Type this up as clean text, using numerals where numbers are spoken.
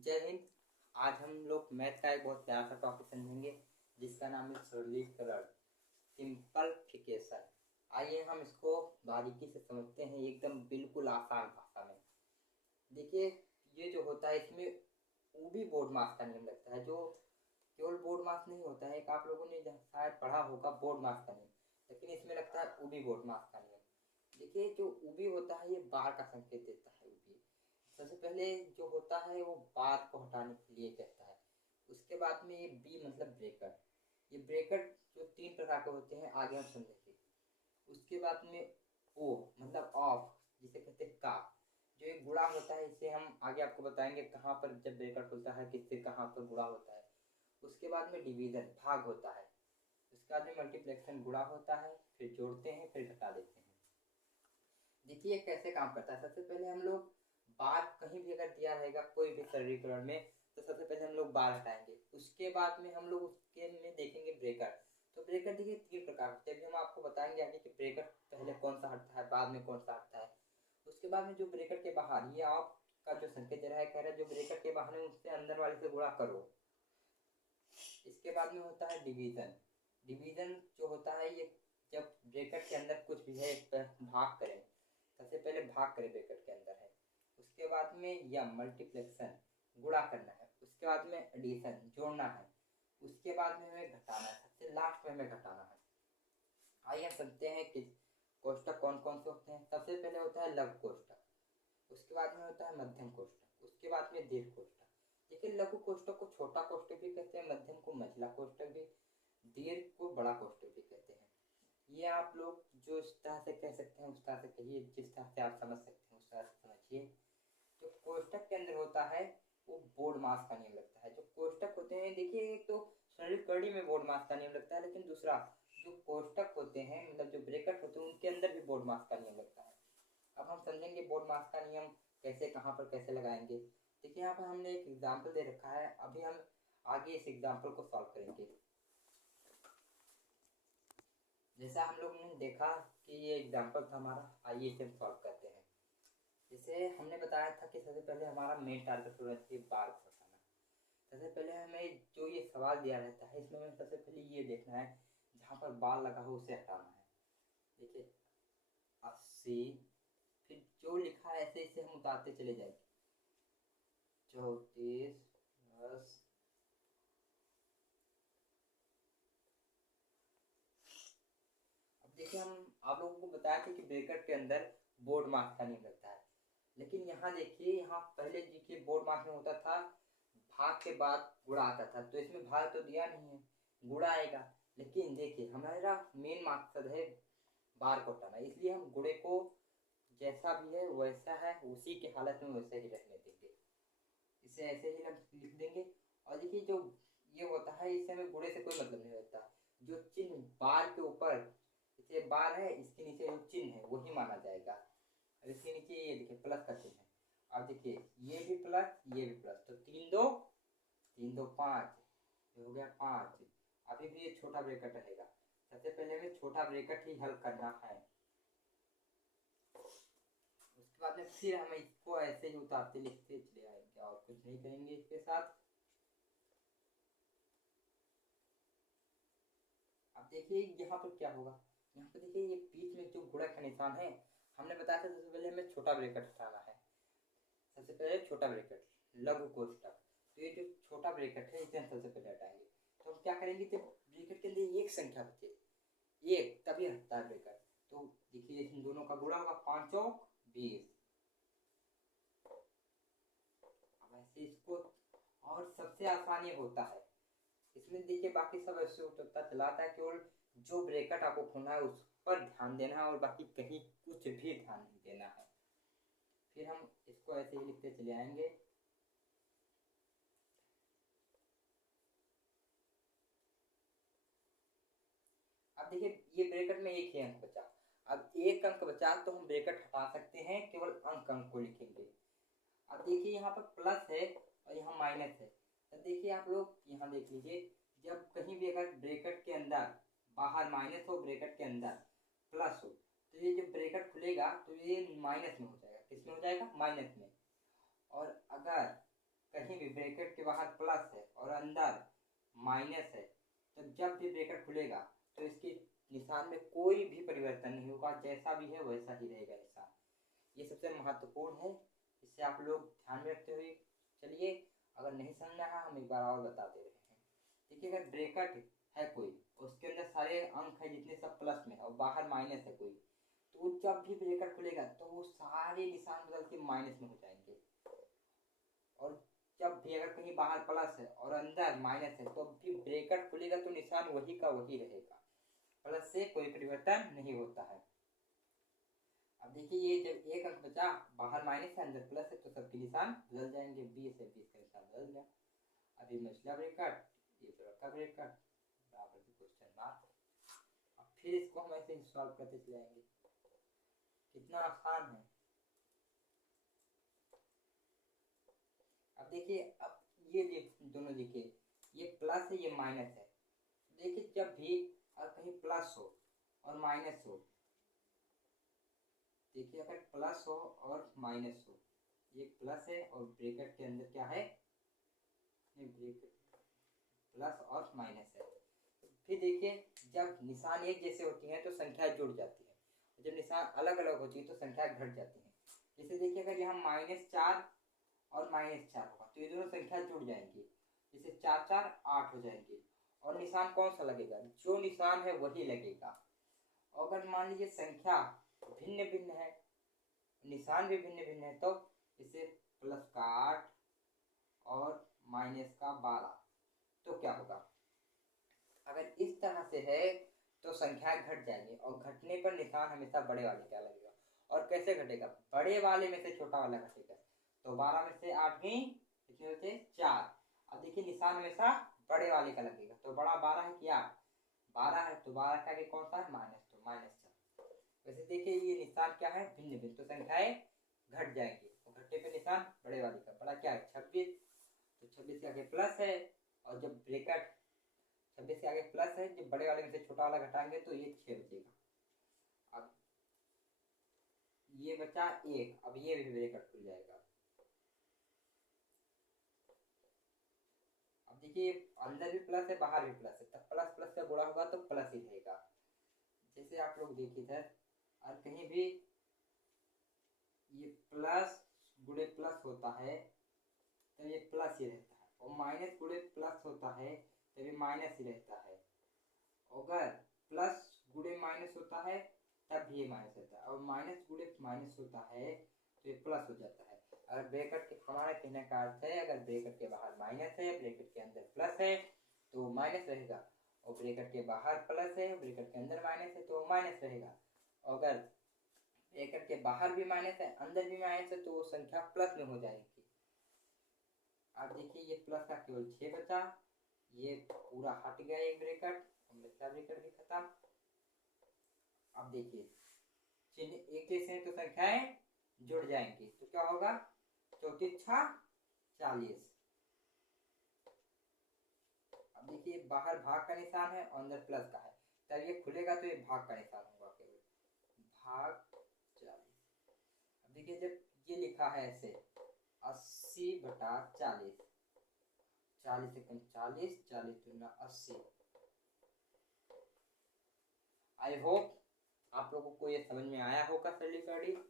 जय हिंद। आज हम लोग मैथ का एक बहुत प्यारा सा टॉपिक समझेंगे जिसका नाम है सरलीकरण, सिंपलीफिकेशन। आइए हम इसको बारीकी से समझते हैं, एकदम बिल्कुल आसान भाषा में। देखिए, ये जो होता है इसमें ऊबी बोर्ड मास का नियम लगता है, जो केवल बोर्ड मास नहीं होता है, एक आप लोगों ने शायद पढ़ा होगा बोर्ड मास का नियम, लेकिन इसमें लगता है ऊबी बोर्ड मास का नियम। देखिए, जो ऊबी होता है ये बार का संकेत देता है। ऊबी सबसे पहले जो होता है वो बार को हटाने के लिए कहता है। उसके बाद में ये बी मतलब ब्रेकर, ये ब्रेकर जो तीन प्रकार के होते हैं आगे हम समझेंगे। उसके बाद में ओ मतलब ऑफ, जिसे कहते हैं का, जो एक गुणा होता है, इसे हम आगे आपको बताएंगे कहाँ पर जब ब्रेकर खुलता है किससे कहाँ पर गुणा होता है। उसके बाद में डिवीजन भाग होता है। उसके बाद में मल्टीप्लेक्शन गुणा होता है, फिर जोड़ते हैं फिर घटा देते हैं। देखिए कैसे काम करता है। सबसे पहले हम लोग बार कहीं भी अगर दिया रहेगा कोई भी सरलीकरण में, तो सबसे पहले हम लोग बार हटाएंगे। उसके बाद में हम लोग उसके में देखेंगे ब्रेकर। तो ब्रेकर देखिए तीन प्रकार होते हैं, हम आपको बताएंगे आगे कि ब्रेकर पहले कौन सा हटता है बाद में कौन सा हटता है। उसके बाद में जो ब्रेकर के बाहर, ये आपका जो संकेत दे रहा है, कह रहा है जो ब्रेकर के बाहर है उससे अंदर वाले से गुणा करो। इसके बाद में होता है डिवीजन। डिवीजन जो होता है ये जब ब्रेकेट के अंदर कुछ भी है भाग करें, सबसे पहले भाग करें ब्रेकेट के अंदर है। उसके बाद में या मल्टीप्लेक्शन गुणा करना है। उसके बाद में एडिशन जोड़ना है। उसके बाद में हमें घटाना है, सबसे लास्ट में हमें घटाना है। आइए समझते हैं कि कोष्टक कौन कौन से होते हैं। सबसे पहले होता है लघु कोष्टक, उसके बाद में होता है मध्यम कोष्टक, उसके बाद में दीर्घ कोष्टक। देखिए, लघु कोष्टक को छोटा कोष्टक भी कहते हैं, मध्यम को मझला कोष्टक भी, दीर्घ को बड़ा कोष्टक भी कहते हैं। ये आप लोग जो इस तरह से कह सकते हैं उस तरह से कहिए, जिस तरह से आप समझ सकते हैं उस तरह से समझिए। जो कोष्टक के अंदर होता है वो बोर्ड मास का नियम लगता है। जो कोष्टक होते हैं, देखिए एक तो सरलीकरण में बोर्ड मास का नियम लगता है, लेकिन दूसरा जो कोष्टक होते हैं मतलब जो ब्रैकेट होते हैं उनके अंदर भी बोर्ड मास का नियम लगता है। अब हम समझेंगे बोर्ड मास का नियम कैसे, कहाँ पर कैसे लगाएंगे। देखिए यहाँ पर हमने एक एग्जाम्पल दे रखा है, अभी हम आगे इस एग्जाम्पल को सॉल्व करेंगे। जैसा हम लोग ने देखा कि ये एग्जाम्पल था हमारा, आइए इसे हम सॉल्व करते हैं। जैसे हमने बताया था कि सबसे पहले हमारा मेन टारगेट होना चाहिए बार को हटाना। सबसे पहले हमें जो ये सवाल दिया रहता है इसमें हमें सबसे पहले ये देखना है जहाँ पर बार लगा हो उसे हटाना है। देखिए 80, फिर जो लिखा है ऐसे इसे हम उतारते चले जाएंगे। 34 10, अब देखिए हम आप लोगों को बताया था कि ब्रैकेट के अंदर बोर्ड मास का नियम लगता है, लेकिन यहाँ देखिए, यहाँ पहले देखिए बोर्ड मास में होता था भाग के बाद गुणा आता था, तो इसमें भाग तो दिया नहीं है, गुणा आएगा। लेकिन देखिए हमारा मेन मकसद है बार को हटाना, इसलिए हम गुणे को जैसा भी है वैसा है उसी के हालत में वैसे ही रहने देंगे, इसे ऐसे ही हम लिख देंगे। और देखिए जो ये होता है इससे हमें गुणे से कोई मतलब नहीं रहता। जो चिन्ह बार के ऊपर, जैसे बार है इसके नीचे जो चिन्ह है वही माना जाएगा। अब इसके नीचे ये देखिए प्लस का चिन्ह है, अब देखिए ये भी प्लस ये भी प्लस, तो 3 2 5, ये हो गया 5। अभी भी ये छोटा ब्रैकेट रहेगा, सबसे पहले हमें छोटा ब्रैकेट ही हल करना है। उसके बाद में फिर हम इसको ऐसे ही उतारते लिखते चले आएंगे और कुछ नहीं करेंगे इसके साथ। अब देखिए यहाँ पर क्या होगा, यहाँ पर देखिए ये बीच में जो गुणा का निशान है, हमने बताया था सबसे पहले हमें छोटा ब्रैकेट हटाना है। सबसे पहले छोटा ब्रैकेट लघु कोष्टक, तो ये जो छोटा ब्रैकेट है इसे हम सबसे पहले हटाएंगे। तो हम क्या करेंगे, जब ब्रैकेट के अंदर एक संख्या बचे एक तभी हटता है ब्रैकेट। तो देखिए इन दोनों का गुणा होगा 5 चौक 20। अब ऐसे इसको, और सबसे आसान ये होता है इसमें, देखिए बाकी सब ऐसे होता चलाता है, केवल जो ब्रैकेट आपको खोलना है उस पर ध्यान देना है और बाकी कहीं कुछ भी ध्यान नहीं देना है। फिर हम इसको ऐसे ही लिखते चले आएंगे। अब देखिए ये ब्रैकेट में एक ही अंक बचा, अब एक अंक बचा तो हम ब्रैकेट हटा सकते हैं, केवल अंक अंक को लिखेंगे। अब देखिए यहाँ पर प्लस है और यहाँ माइनस है, तो देखिए आप लोग यहाँ देख लीजिए, जब कहीं भी अगर ब्रैकेट के अंदर बाहर माइनस हो ब्रैकेट के अंदर प्लस हो, तो ये जो ब्रैकेट खुलेगा तो ये माइनस में हो जाएगा, किस में हो जाएगा, माइनस में। और अगर कहीं भी ब्रैकेट के बाहर प्लस है और अंदर माइनस है, तो जब भी ब्रैकेट खुलेगा तो इसके निशान में कोई भी परिवर्तन नहीं होगा, जैसा भी है वैसा ही रहेगा निशान। ये सबसे महत्वपूर्ण है, इससे आप लोग ध्यान में रखते हुए चलिए। अगर नहीं समझना है हम एक बार और बता दे रहे हैं। देखिए, अगर ब्रैकेट है कोई, उसके अंदर सारे अंक है जितने सब प्लस में है और बाहर माइनस है कोई, तो जब भी ब्रैकेट खुलेगा तो वो सारे निशान बदल के माइनस में हो जाएंगे। और जब भी अगर कहीं बाहर प्लस है और अंदर माइनस है, तो भी ब्रैकेट खुलेगा तो निशान वही का वही रहेगा, प्लस से कोई परिवर्तन नहीं होता है। अब देखिए, ये जब एक अंक बचा, बाहर माइनस है अंदर प्लस है, तो सबके निशान बदल जाएंगे, 20 है 20 का निशान बदल गया। अभी मछला ब्रैकेट, ये बड़ा ब्रैकेट बराबर से क्वेश्चन मार्क। अब फिर इसको हम ऐसे सॉल्व करते चले जाएंगे, कितना आसान है। अब देखिए, अब ये दोनों देखिए, ये प्लस है ये माइनस है। देखिए, जब भी और कहीं प्लस हो और माइनस हो, देखिए अगर प्लस हो और माइनस हो, ये प्लस है और ब्रैकेट के अंदर क्या है, ब्रैकेट प्लस और माइनस है। फिर देखिए, जब निशान एक जैसे होती हैं तो संख्या जुड़ जाती है, जब निशान अलग अलग होती है तो संख्या घट जाती है। जैसे देखिए, अगर यहाँ -4 और -4 होगा तो ये दोनों संख्या जुड़ जाएंगी, जैसे 4 4 8 हो जाएंगे, और निशान कौन सा लगेगा, जो निशान है वही लगेगा। अगर मान लीजिए संख्या भिन्न भिन्न है, निशान भी भिन्न भिन्न है, तो इसे +8 और -12, तो क्या होगा, अगर इस तरह से है तो संख्या घट जाएंगे, और घटने पर निशान हमेशा बड़े वाले का लगेगा। और कैसे घटेगा, बड़े वाले में से छोटा वाला घटेगा, तो 12 में से 8 गई, कितने होते 4। अब देखिए, निशान हमेशा बड़े वाले का लगेगा, तो बड़ा 12 है क्या, 12 है, तो 12 का आगे कौन सा है माइनस, तो -4। वैसे देखिए, ये निशान क्या है भिन्न भिन्न, तो संख्याएं घट जाएंगी, तो घटने पे निशान बड़े वाले का, बड़ा क्या है 26, तो 26 के आगे प्लस है, और जब ब्रैकेट 26 के आगे प्लस है, जब बड़े वाले में से छोटा वाला घटाएंगे तो ये 6 बचेगा। अब ये बचा 1, अब ये भी ब्रैकेट खुल जाएगा। अब देखिए, अंदर भी प्लस है बाहर भी प्लस है, तब प्लस प्लस का गुणा होगा तो प्लस ही रहेगा। जैसे आप लोग देखिए इधर, और कहीं भी ये प्लस गुणे प्लस होता है तो ये प्लस ही रहता है, और माइनस गुणे प्लस होता है तो ये माइनस ही रहता है। अगर प्लस गुणे माइनस होता है तब भी ये माइनस रहता है, और माइनस गुणे माइनस होता है तो ये प्लस हो जाता है। अगर ब्रैकेट के, हमारे कहने का अर्थ है, अगर ब्रैकेट के बाहर माइनस है, ब्रैकेट के अंदर प्लस है तो माइनस रहेगा, और ब्रैकेट के बाहर प्लस है, ब्रैकेट के अंदर माइनस है तो माइनस रहेगा। अगर ब्रैकेट के बाहर भी माइनस है अंदर भी माइनस है तो वो संख्या प्लस में हो जाएगी। अब देखिए, ये प्लस का केवल 6 बचा, ये पूरा हट गया एक ब्रैकेट, ब्रैकेट भी खत्म। अब देखिए, चिन्ह एक जैसे हैं तो संख्याएं जुड़ जाएंगी, तो क्या होगा, 34 6 40। अब देखिए, बाहर भाग का निशान है और अंदर प्लस का है, तब ये खुलेगा तो ये भाग का निशान होगा, केवल भाग 40। अब देखिए, जब ये लिखा है ऐसे 80/40, 40 से कम 40, 40 दूना 80। आई होप आप लोगों को ये समझ में आया होगा सरलीकरण।